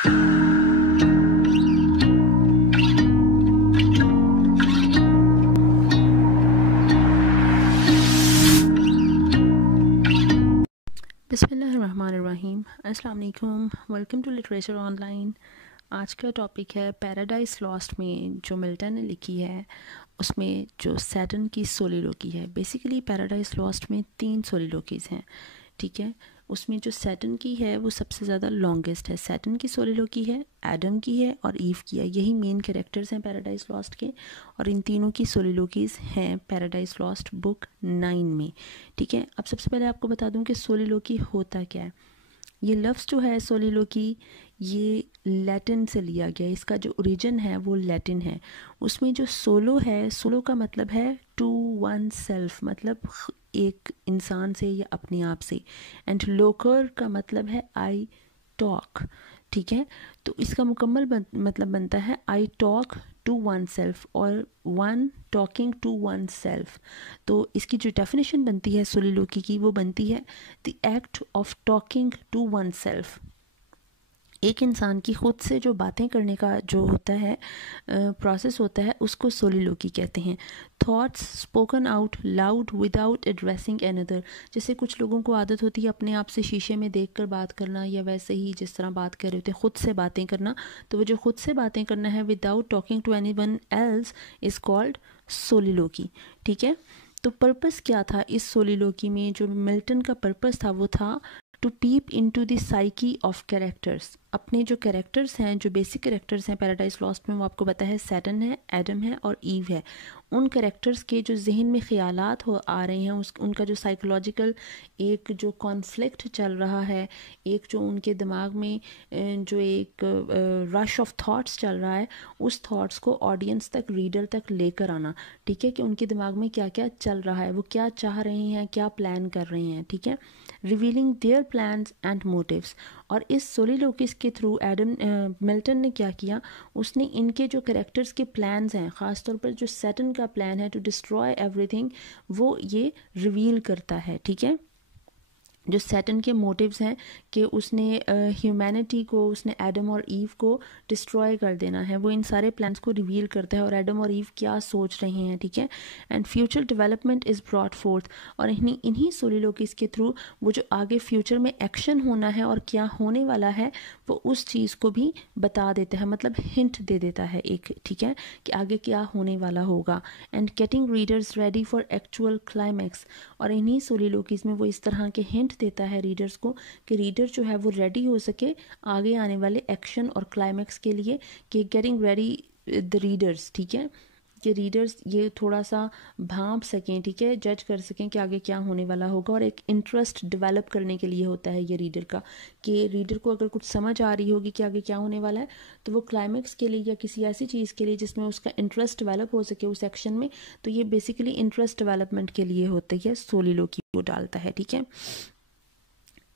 बिस्मिल्लाहिर्रहमानिर्रहीम। अस्सलाम वालेकुम, वेलकम टू लिटरेचर ऑनलाइन। आज का टॉपिक है पैराडाइज लॉस्ट में जो मिल्टन ने लिखी है, उसमें जो सैटर्न की सोलिलोकी है। बेसिकली पैराडाइज लॉस्ट में 3 सोलिलोकीज़ हैं, ठीक है। उसमें जो सैटर्न की है वो सबसे ज़्यादा लॉन्गेस्ट है। सैटर्न की सोलिलोकी है, एडम की है और ईव की है। यही मेन कैरेक्टर्स हैं पैराडाइज लॉस्ट के, और इन तीनों की सोलिलोकीज़ हैं पैराडाइज लॉस्ट बुक 9 में, ठीक है। अब सबसे पहले आपको बता दूं कि सोलिलोकी होता क्या है। ये लफ्ज़ जो है सोलिलोकी, ये लैटिन से लिया गया। इसका जो ओरिजिन है वो लैटिन है। उसमें जो सोलो है, सोलो का मतलब है टू वन सेल्फ, मतलब एक इंसान से या अपने आप से। एंड लोकर का मतलब है आई टॉक, ठीक है। तो इसका मुकम्मल मतलब बनता है I talk to oneself और one talking to oneself. तो इसकी जो डेफिनेशन बनती है सोलिलोकी की, वो बनती है the act of talking to oneself. एक इंसान की खुद से जो बातें करने का जो होता है प्रोसेस होता है, उसको सोलिलोकी कहते हैं। Thoughts spoken out loud without addressing another. जैसे कुछ लोगों को आदत होती है अपने आप से शीशे में देखकर बात करना, या वैसे ही जिस तरह बात कर रहे होते हैं खुद से बातें करना। तो वो जो खुद से बातें करना है without talking to anyone else is called soliloquy, ठीक है। तो पर्पस क्या था इस सोलिलोकी में? जो मिल्टन का पर्पस था वो था to peep into the psyche of characters. अपने जो कैरेक्टर्स हैं, जो बेसिक कैरेक्टर्स हैं पैराडाइज लॉस्ट में, वो आपको पता है सैटर्न है, एडम है और ईव है। उन कैरेक्टर्स के जो जहन में ख्यालात हो आ रहे हैं, उनका जो साइकोलॉजिकल एक जो कॉन्फ्लिक्ट चल रहा है, एक जो उनके दिमाग में जो एक रश ऑफ थॉट्स चल रहा है, उस थॉट्स को ऑडियंस तक, रीडर तक लेकर आना, ठीक है। कि उनके दिमाग में क्या क्या चल रहा है, वो क्या चाह रहे हैं, क्या प्लान कर रहे हैं, ठीक है। Revealing their plans and motives. और इस सोलिलोकिस के थ्रू एडम मिल्टन ने क्या किया, उसने इनके जो कैरेक्टर्स के प्लान्स हैं, ख़ासतौर पर जो सैटर्न का प्लान है टू डिस्ट्रॉय एवरीथिंग, वो ये रिवील करता है, ठीक है। जो सैटर्न के मोटिव्स हैं कि उसने ह्यूमैनिटी को, उसने एडम और ईव को डिस्ट्रॉय कर देना है, वो इन सारे प्लान्स को रिवील करता है और एडम और ईव क्या सोच रहे हैं, ठीक है। And future development is brought fourth. और इन्हीं सोलिलोकीज़ के थ्रू वो जो आगे फ्यूचर में एक्शन होना है और क्या होने वाला है, वो उस चीज़ को भी बता देता है, मतलब हिंट दे देता है एक, ठीक है, कि आगे क्या होने वाला होगा। And getting readers ready for actual climax. और इन्हीं सोलिलोकीज़ में वो इस तरह के हिंट देता है रीडर्स को कि रीडर जो है वो रेडी हो सके आगे आने वाले एक्शन और क्लाइमैक्स के लिए, कि गेटिंग रेडी द रीडर्स, ठीक है, कि रीडर्स ये थोड़ा सा भांप सकें, ठीक है, जज कर सकें कि आगे क्या होने वाला होगा। और एक इंटरेस्ट डेवलप करने के लिए होता है ये रीडर का, कि रीडर को अगर कुछ समझ आ रही होगी कि आगे क्या होने वाला है, तो वो क्लाइमैक्स के लिए या किसी ऐसी चीज़ के लिए जिसमें उसका इंटरेस्ट डेवलप हो सके उस एक्शन में, तो ये बेसिकली इंटरेस्ट डेवलपमेंट के लिए होती है, सोलिलोकी को डालता है, ठीक है।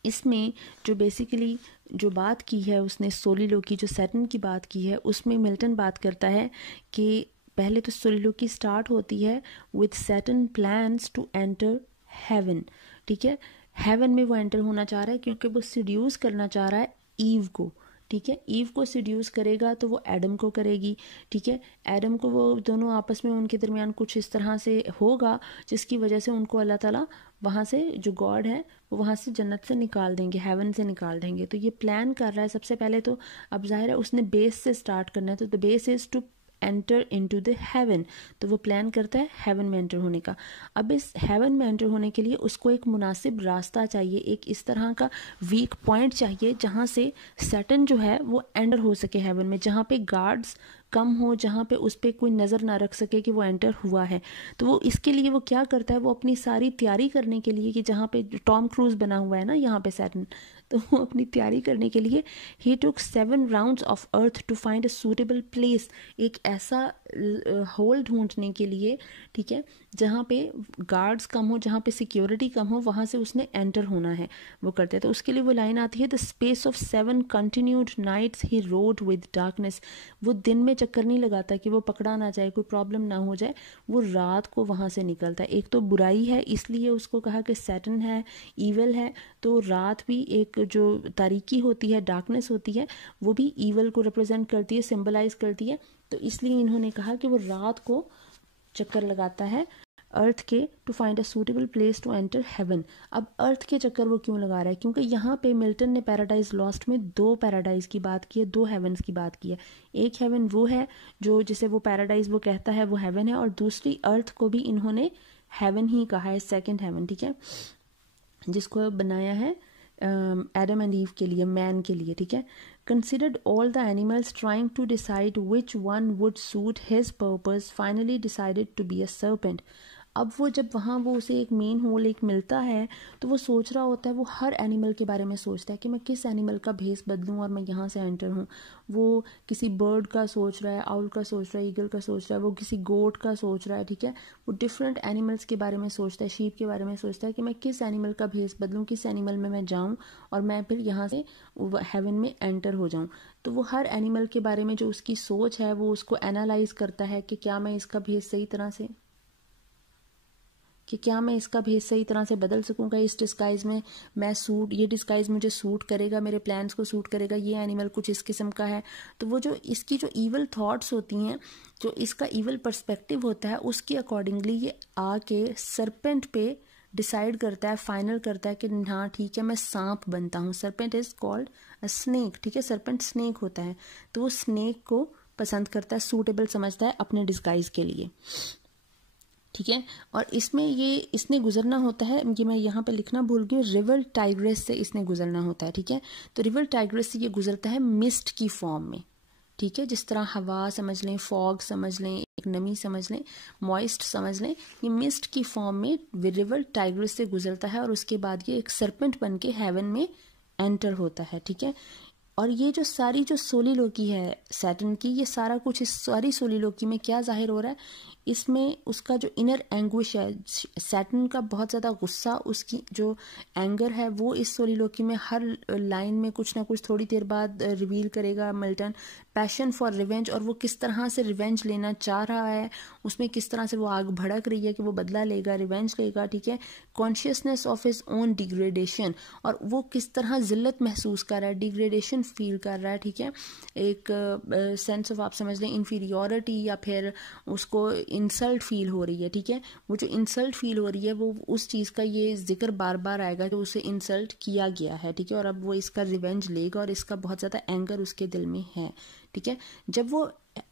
इसमें जो बेसिकली जो बात की है उसने सोलिलोकी, जो सैटर्न की बात की है, उसमें मिल्टन बात करता है कि पहले तो सोलिलोकी स्टार्ट होती है with Saturn plans to enter heaven, ठीक है। हेवन में वो एंटर होना चाह रहा है क्योंकि वो सीड्यूस करना चाह रहा है ईव को, ठीक है। ईव को सीड्यूस करेगा तो वो एडम को करेगी, ठीक है। एडम को वो दोनों आपस में, उनके दरमियान कुछ इस तरह से होगा जिसकी वजह से उनको अल्लाह ताला वहाँ से, जो गॉड है, वो वहाँ से जन्नत से निकाल देंगे, हेवन से निकाल देंगे। तो ये प्लान कर रहा है सबसे पहले तो, अब जाहिर है उसने बेस से स्टार्ट करना है, तो the base is to enter into the heaven. तो वो प्लान करता है हेवन में एंटर होने का। अब इस हेवन में एंटर होने के लिए उसको एक मुनासिब रास्ता चाहिए, एक इस तरह का वीक पॉइंट चाहिए जहाँ से सैटर्न जो है वो एंटर हो सके हेवन में, जहाँ पे गार्ड्स कम हो, जहाँ पे उस पर कोई नज़र ना रख सके कि वो एंटर हुआ है। तो वो इसके लिए वो क्या करता है, वो अपनी सारी तैयारी करने के लिए, कि जहाँ पे टॉम क्रूज बना हुआ है ना यहाँ पे सैटर्न, तो वो अपनी तैयारी करने के लिए he took 7 rounds of earth to find a suitable place, एक ऐसा होल ढूंढने के लिए, ठीक है, जहाँ पे गार्ड्स कम हो, जहाँ पे सिक्योरिटी कम हो, वहाँ से उसने एंटर होना है, वो करते हैं। तो उसके लिए वो लाइन आती है, the space of 7 continued nights he rode with darkness. वो दिन में चक्कर नहीं लगाता कि वो पकड़ा ना जाए, कोई प्रॉब्लम ना हो जाए, वो रात को वहाँ से निकलता है। एक तो बुराई है, इसलिए उसको कहा कि सैटर्न है, ईवल है, तो रात भी एक जो तारीकी होती है, डार्कनेस होती है, वो भी ईवल को रिप्रेजेंट करती है, सिंबलाइज करती है। तो इसलिए इन्होंने कहा कि वो रात को चक्कर लगाता है अर्थ के, to find a suitable place to enter heaven. अब अर्थ के चक्कर वो क्यों लगा रहा है? क्योंकि यहाँ पे मिल्टन ने पैराडाइज लॉस्ट में 2 पैराडाइज की बात की है, 2 हेवन्स की बात की है। एक हेवन वो है जो जिसे वो पैराडाइज वो कहता है, वो हेवन है, और दूसरी अर्थ को भी इन्होंने हेवन ही कहा है, सेकेंड हेवन, ठीक है, जिसको बनाया है एडम एंड ईव के लिए, मैन के लिए, ठीक है। Considered all the animals trying to decide which one would suit his purpose, finally decided to be a serpent. अब वो जब वहाँ वो उसे एक मेन होल एक मिलता है, तो वो सोच रहा होता है, वो हर एनिमल के बारे में सोचता है कि मैं किस एनिमल का भेस बदलूँ और मैं यहाँ से एंटर हूँ। वो किसी बर्ड का सोच रहा है, आउल का सोच रहा है, ईगल का सोच रहा है, वो किसी गोट का सोच रहा है, ठीक है। वो डिफरेंट एनिमल्स के बारे में सोचता है, शीप के बारे में सोचता है कि मैं किस एनिमल का भेस बदलूँ, किस एनिमल में मैं जाऊँ और मैं फिर यहाँ से हेवन में एंटर हो जाऊँ। तो वो हर एनिमल के बारे में जो उसकी सोच है, वो उसको एनालाइज करता है कि क्या मैं इसका भेस सही तरह से सही तरह से बदल सकूंगा, इस डिस्गाइज में मैं सूट, ये डिस्गाइज मुझे सूट करेगा, मेरे प्लान्स को सूट करेगा, ये एनिमल कुछ इस किस्म का है। तो वो जो इसकी जो ईवल थॉट्स होती हैं, जो इसका ईवल पर्सपेक्टिव होता है, उसके अकॉर्डिंगली ये आके सरपेंट पे डिसाइड करता है, फाइनल करता है कि हाँ ठीक है, मैं सांप बनता हूँ। Serpent is called a snake, ठीक है, सरपेंट स्नेक होता है। तो वो स्नेक को पसंद करता है, सूटेबल समझता है अपने डिस्गाइज के लिए, ठीक है। और इसमें ये इसने गुजरना होता है, ये मैं यहाँ पे लिखना भूल गई, रिवर टाइग्रेस से इसने गुजरना होता है, ठीक है। तो रिवर टाइग्रेस से ये गुजरता है मिस्ट की फॉर्म में, ठीक है। जिस तरह हवा समझ लें, फॉग समझ लें, एक नमी समझ लें, मॉइस्ट समझ लें, ये मिस्ट की फॉर्म में रिवर टाइग्रेस से गुजरता है और उसके बाद ये एक सरपेंट बन के हेवन में एंटर होता है, ठीक है। और ये जो सारी जो सोलिलोकी है सैटर्न की, ये सारा कुछ इस सारी सोलिलोकी में क्या जाहिर हो रहा है, इसमें उसका जो इनर एंग्विश है, सैटर्न का बहुत ज़्यादा गुस्सा, उसकी जो एंगर है, वो इस सोलिलोकी में हर लाइन में कुछ ना कुछ थोड़ी देर बाद रिवील करेगा मिल्टन। पैशन फॉर रिवेंज, और वो किस तरह से रिवेंज लेना चाह रहा है, उसमें किस तरह से वो आग भड़क रही है कि वो बदला लेगा, रिवेंज लेगा, ठीक है। Consciousness of his own degradation, और वो किस तरह जिल्लत महसूस कर रहा है, डिग्रेडेशन फील कर रहा है, ठीक है। एक सेंस ऑफ आप समझ लें इन्फीरियोरिटी, या फिर उसको इंसल्ट फील हो रही है, ठीक है। वो जो इंसल्ट फील हो रही है, वो उस चीज़ का ये जिक्र बार बार आएगा कि उसे इंसल्ट किया गया है, ठीक है। और अब वो इसका रिवेंज लेगा और इसका बहुत ज़्यादा एंगर उसके दिल में है, ठीक है। जब वो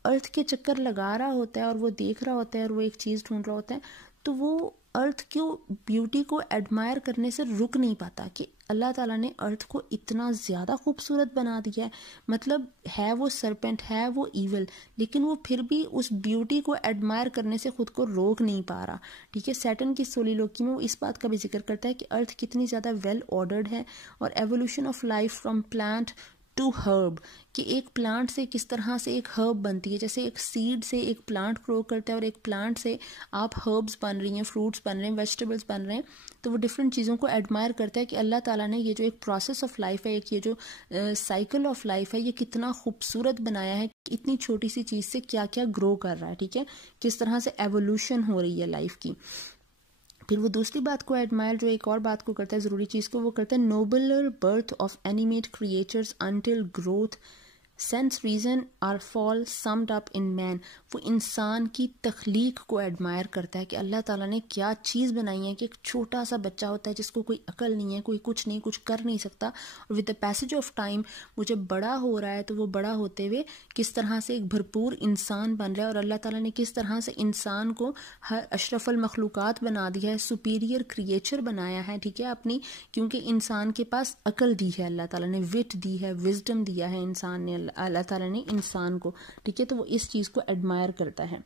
अर्थ के चक्कर लगा रहा होता है और वो देख रहा होता है और वो एक चीज़ ढूंढ रहा होता है, तो वो अर्थ की ब्यूटी को एडमायर करने से रुक नहीं पाता कि अल्लाह ताला ने अर्थ को इतना ज़्यादा खूबसूरत बना दिया है। मतलब है वो सरपेंट, है वो ईवल, लेकिन वो फिर भी उस ब्यूटी को एडमायर करने से खुद को रोक नहीं पा रहा, ठीक है। सैटर्न की सोलिलोकी में वो इस बात का भी जिक्र करता है कि अर्थ कितनी ज़्यादा वेल ऑर्डर्ड है, और evolution of life from plant to herb, कि एक प्लांट से किस तरह से एक हर्ब बनती है, जैसे एक सीड से एक प्लांट ग्रो करता है और एक प्लांट से आप हर्ब्स बन रही हैं, फ्रूट्स बन रहे हैं, वेजिटेबल्स बन रहे हैं। तो वो डिफरेंट चीज़ों को एडमायर करता है कि अल्लाह ताला ने ये जो एक प्रोसेस ऑफ लाइफ है, एक ये जो साइकिल ऑफ लाइफ है, ये कितना खूबसूरत बनाया है, इतनी छोटी सी चीज़ से क्या क्या ग्रो कर रहा है, ठीक है, किस तरह से एवोल्यूशन हो रही है लाइफ की। फिर वो दूसरी बात को एडमायर, जो एक और बात को करता है, ज़रूरी चीज़ को वो करता है, nobler birth of animate creatures until growth sense reason are fall summed up in man. वो इंसान की तख्लीक को एडमायर करता है कि अल्लाह ताला ने क्या चीज़ बनाई है कि एक छोटा सा बच्चा होता है जिसको कोई अकल नहीं है, कोई कुछ नहीं, कुछ कर नहीं सकता, और with the passage of time वो जब बड़ा हो रहा है, तो वो बड़ा होते हुए किस तरह से एक भरपूर इंसान बन रहा है, और अल्लाह ताला ने किस तरह से इंसान को हर अशरफुल मखलूक़ात बना दिया है, सुपीरियर क्रिएचर बनाया है, ठीक है, अपनी, क्योंकि इंसान के पास अकल दी है अल्लाह ताला ने, विट दी है, विजडम दिया है इंसान ने, अल्लाह ताला ने इंसान को, ठीक है। तो वो इस चीज़ को एडमायर करता है।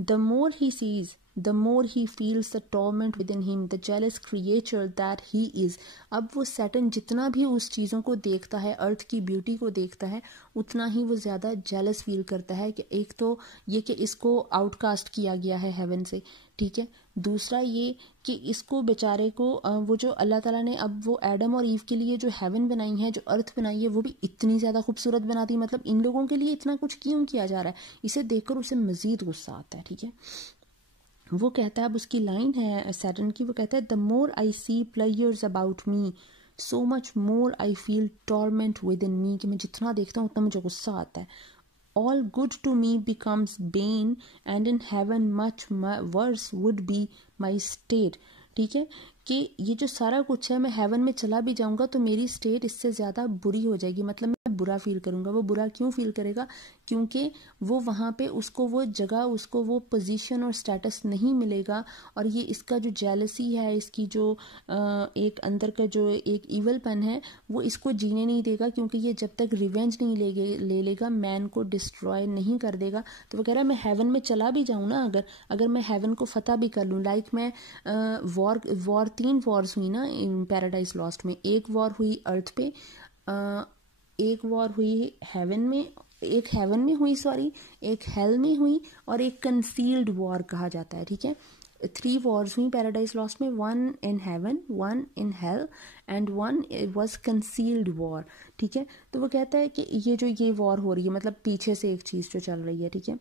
The more he sees the more he feels the torment with in him, the jealous creature that he is. अब वो सैटर्न जितना भी उस चीज़ों को देखता है, अर्थ की ब्यूटी को देखता है, उतना ही वो ज़्यादा जेलस फील करता है कि एक तो ये कि इसको आउटकास्ट किया गया है हेवन से, ठीक है। दूसरा ये कि इसको बेचारे को वो जो अल्लाह ताला ने अब वो एडम और ईव के लिए जो हेवन बनाई है, जो अर्थ बनाई है, वो भी इतनी ज़्यादा खूबसूरत बना दी। मतलब इन लोगों के लिए इतना कुछ क्यों किया जा रहा है, इसे देखकर उसे मज़ीद गुस्सा आता है, ठीक है। वो कहता है, अब उसकी लाइन है सैटर्न की, वो कहता है the more I see pleasures about me so much more I feel torment within me, कि मैं जितना देखता हूँ उतना मुझे गुस्सा आता है। All good to me becomes bane, and in heaven much worse would be my state। ठीक है, कि ये जो सारा कुछ है, मैं हेवन में चला भी जाऊंगा तो मेरी स्टेट इससे ज़्यादा बुरी हो जाएगी। मतलब मैं बुरा फील करूंगा। वो बुरा क्यों फील करेगा? क्योंकि वो वहाँ पे उसको वो जगह, उसको वो पोजीशन और स्टेटस नहीं मिलेगा। और ये इसका जो जेलसी है, इसकी जो एक अंदर का जो एक ईवलपन है, वो इसको जीने नहीं देगा। क्योंकि ये जब तक रिवेंज नहीं ले लेगा, मैन को डिस्ट्रॉय नहीं कर देगा। तो वो कह रहा है मैं हेवन में चला भी जाऊँ ना, अगर मैं हेवन को फतह भी कर लूँ। लाइक मैं वॉर 3 वॉर्स हुई ना इन पैराडाइज लॉस्ट में। एक वॉर हुई अर्थ पे, एक वॉर हुई हेवन में, एक हेवन में हुई, सॉरी, एक हेल में हुई, और एक कंसील्ड वॉर कहा जाता है, ठीक है। 3 वॉर्स हुई पैराडाइज लॉस्ट में, 1 in heaven, 1 in hell, and 1 was concealed war, ठीक है। तो वो कहता है कि ये वॉर हो रही है, मतलब पीछे से एक चीज़ जो चल रही है, ठीक है।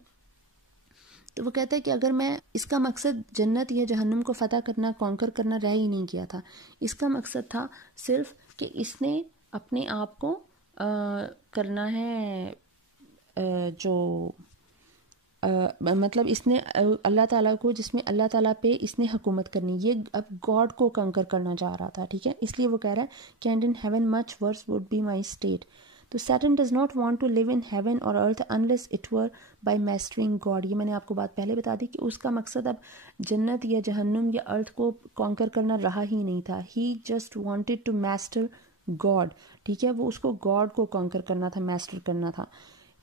तो वो कहता है कि अगर मैं, इसका मकसद जन्नत या जहन्नुम को फतह करना, कॉन्कर करना रह ही नहीं गया था। इसका मकसद था सिर्फ कि इसने अपने आप को करना है, मतलब इसने अल्लाह ताला को, जिसमें अल्लाह ताला पे इसने हुकूमत करनी, ये अब गॉड को कंकर करना चाह रहा था, ठीक है। इसलिए वो कह रहा है कि and in heaven much worse would be my state. तो Satan does not want to live in heaven और earth unless it were by mastering God. ये मैंने आपको बात पहले बता दी कि उसका मकसद अब जन्नत या जहन्नुम या अर्थ को कॉन्कर करना रहा ही नहीं था। He just wanted to master God, ठीक है। वो उसको गॉड को कॉन्कर करना था, मास्टर करना था।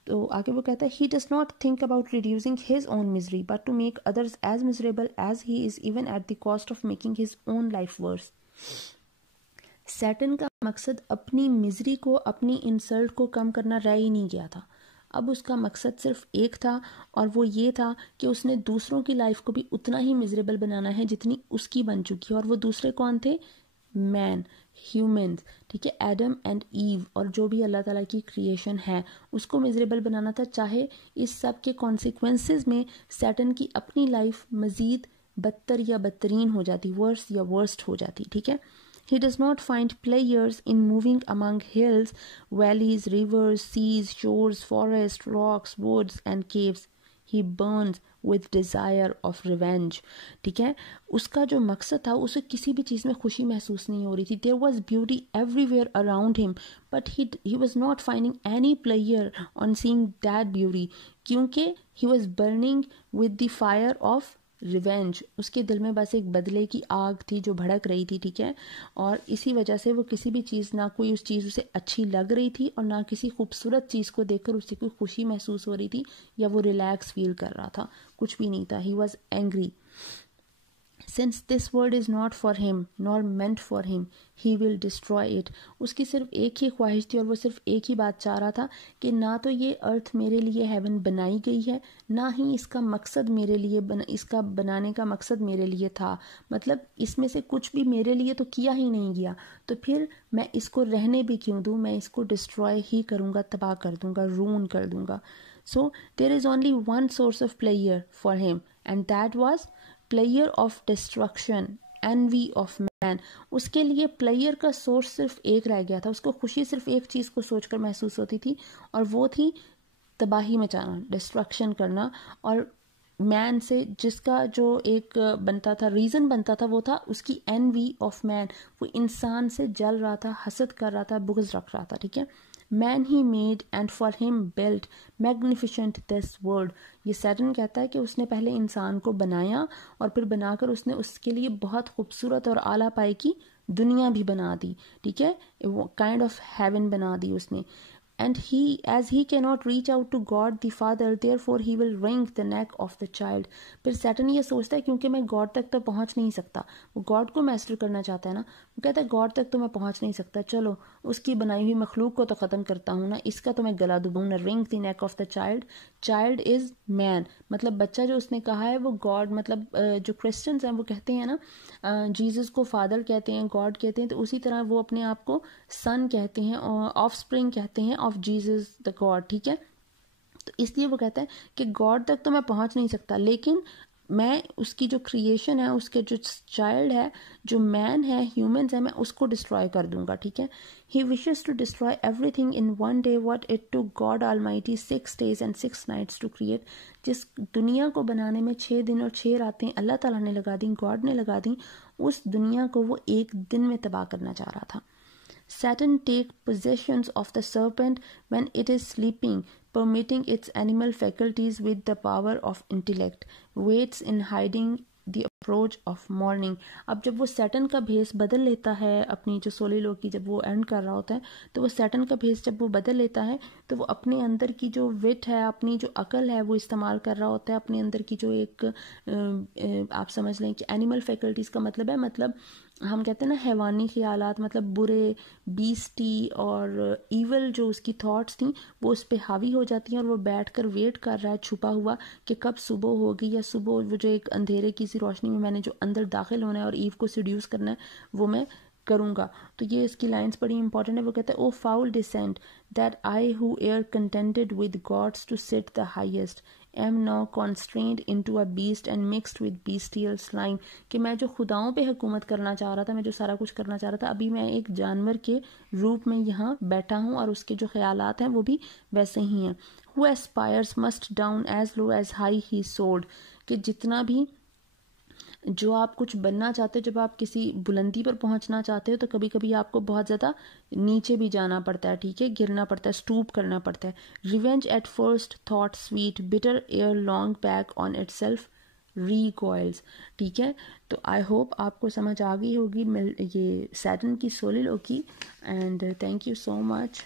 तो आगे वो कहता है he does not think about reducing his own misery but to make others as miserable as he is, even at the cost of making his own life worse. Saturn का मकसद अपनी मिजरी को, अपनी इंसल्ट को कम करना रह ही नहीं गया था। अब उसका मकसद सिर्फ एक था, और वो ये था कि उसने दूसरों की लाइफ को भी उतना ही मिजरेबल बनाना है जितनी उसकी बन चुकी है। और वो दूसरे कौन थे? मैन, ह्यूमंस, ठीक है, एडम एंड ईव, और जो भी अल्लाह ताला की क्रिएशन है उसको मिजरेबल बनाना था। चाहे इस सब के कॉन्सिक्वेंसेस में सैटर्न की अपनी लाइफ मज़ीद बदतर या बदतरीन हो जाती, वर्स या वर्स्ट हो जाती, ठीक है। He does not find pleasures in moving among hills, valleys, rivers, seas, shores, forests, rocks, woods and caves. He burns with desire of revenge. ठीक है, उसका जो मकसद था, उसे किसी भी चीज़ में खुशी महसूस नहीं हो रही थी। There was beauty everywhere around him, but he was not finding any pleasure on seeing that beauty, क्योंकि he was burning with the fire of revenge. उसके दिल में बस एक बदले की आग थी जो भड़क रही थी, ठीक है। और इसी वजह से वो किसी भी चीज़, ना कोई उस चीज़ उसे अच्छी लग रही थी, और ना किसी खूबसूरत चीज़ को देखकर उसे कोई खुशी महसूस हो रही थी, या वो रिलैक्स फील कर रहा था, कुछ भी नहीं था। He was angry. Since this world is not for him nor meant for him, he will destroy it. उसकी सिर्फ एक ही ख्वाहिश थी, और वो सिर्फ एक ही बात चाह रहा था कि ना तो ये अर्थ मेरे लिए हेवन बनाई गई है, ना ही इसका मकसद मेरे लिए इसका बनाने का मकसद मेरे लिए था। मतलब इसमें से कुछ भी मेरे लिए तो किया ही नहीं गया, तो फिर मैं इसको रहने भी क्यों दूँ? मैं इसको डिस्ट्रॉय ही करूँगा, तबाह कर दूँगा, रून कर दूँगा। So there is only one source of pleasure for him, and that was player of destruction, envy of man. उसके लिए प्लेयर का सोर्स सिर्फ एक रह गया था। उसको खुशी सिर्फ एक चीज़ को सोचकर महसूस होती थी, और वो थी तबाही मचाना, डिस्ट्रक्शन करना। और मैन से जिसका जो एक बनता था, रीज़न बनता था, वो था उसकी एनवी ऑफ मैन। वो इंसान से जल रहा था, हसद कर रहा था, बुग़्ज़ रख रहा था, ठीक है। Man he made and for him built magnificent this world. ये सैटर्न कहता है कि उसने पहले इंसान को बनाया, और फिर बनाकर उसने उसके लिए बहुत खूबसूरत और आला पाई की दुनिया भी बना दी, ठीक है। वो काइंड ऑफ हेवन बना दी उसने। and as he cannot reach out to God the Father, therefore he will wring the neck of the child. फिर सैटन ये सोचता है क्योंकि मैं गॉड तक तो पहुंच नहीं सकता, वो गॉड को मास्टर करना चाहता है ना, वो कहता है गॉड तक तो मैं पहुंच नहीं सकता, चलो उसकी बनाई हुई मखलूक को तो ख़त्म करता हूँ ना, इसका तो मैं गला दबाऊँ ना। Ring the neck of the child, child is man, मतलब बच्चा जो उसने कहा है वो गॉड, मतलब जो क्रिश्चियंस हैं वो कहते हैं ना जीसस को फादर कहते हैं, गॉड कहते हैं, तो उसी तरह वो अपने आप को सन कहते हैं और ऑफ स्प्रिंग कहते हैं ऑफ जीसस द गॉड, ठीक है। तो इसलिए वो कहता है कि गॉड तक तो मैं पहुंच नहीं सकता, लेकिन मैं उसकी जो क्रिएशन है, उसके जो चाइल्ड है, जो मैन है, ह्यूमंस है, मैं उसको डिस्ट्रॉय कर दूंगा, ठीक है। He wishes to destroy everything in one day what it took God almighty 6 days and 6 nights to create. जिस दुनिया को बनाने में 6 दिन और 6 रातें अल्लाह ताला ने लगा दी, गॉड ने लगा दी, उस दुनिया को वो एक दिन में तबाह करना चाह रहा था। Saturn take possession of the serpent when it is sleeping, permitting its animal faculties with the power of intellect, waits in hiding the approach of morning। अब जब वो सैटर्न का भेस बदल लेता है, अपनी जो सोलर लॉ की जब वो एंड कर रहा होता है, तो वो सैटर्न का भेस जब वो बदल लेता है तो वो अपने अंदर की जो विट है, अपनी जो अकल है, वो इस्तेमाल कर रहा होता है, अपने अंदर की जो एक आप समझ लें कि एनिमल फैकल्टीज़ का मतलब है, मतलब हम कहते हैं ना हैवानी ख्यालात, मतलब बुरे, बीस्टी और ईवल जो उसकी थॉट्स थी वो उस पर हावी हो जाती हैं और वो बैठकर वेट कर रहा है छुपा हुआ कि कब सुबह होगी, या सुबह वो जो एक अंधेरे की सी रोशनी में मैंने जो अंदर दाखिल होना है और ईव को सीड्यूस करना है वो मैं करूँगा। तो ये इसकी लाइंस बड़ी इंपॉर्टेंट है। वो कहता है O foul descent that I who एयर contended with gods to sit the highest am now constrained into a beast and mixed with bestial slime. कि मैं जो खुदाओं पे हुकूमत करना चाह रहा था, मैं जो सारा कुछ करना चाह रहा था, अभी मैं एक जानवर के रूप में यहाँ बैठा हूँ और उसके जो ख्यालात हैं वो भी वैसे ही हैं। Who aspires must down as low as high he soared. कि जितना भी जो आप कुछ बनना चाहते हो, जब आप किसी बुलंदी पर पहुंचना चाहते हो तो कभी कभी आपको बहुत ज़्यादा नीचे भी जाना पड़ता है, ठीक है, गिरना पड़ता है, स्टूप करना पड़ता है। Revenge at first thought sweet bitter ere long back on itself recoils, ठीक है। तो आई होप आपको समझ आ गई होगी ये सैटर्न की सोलिल की, and thank you so much.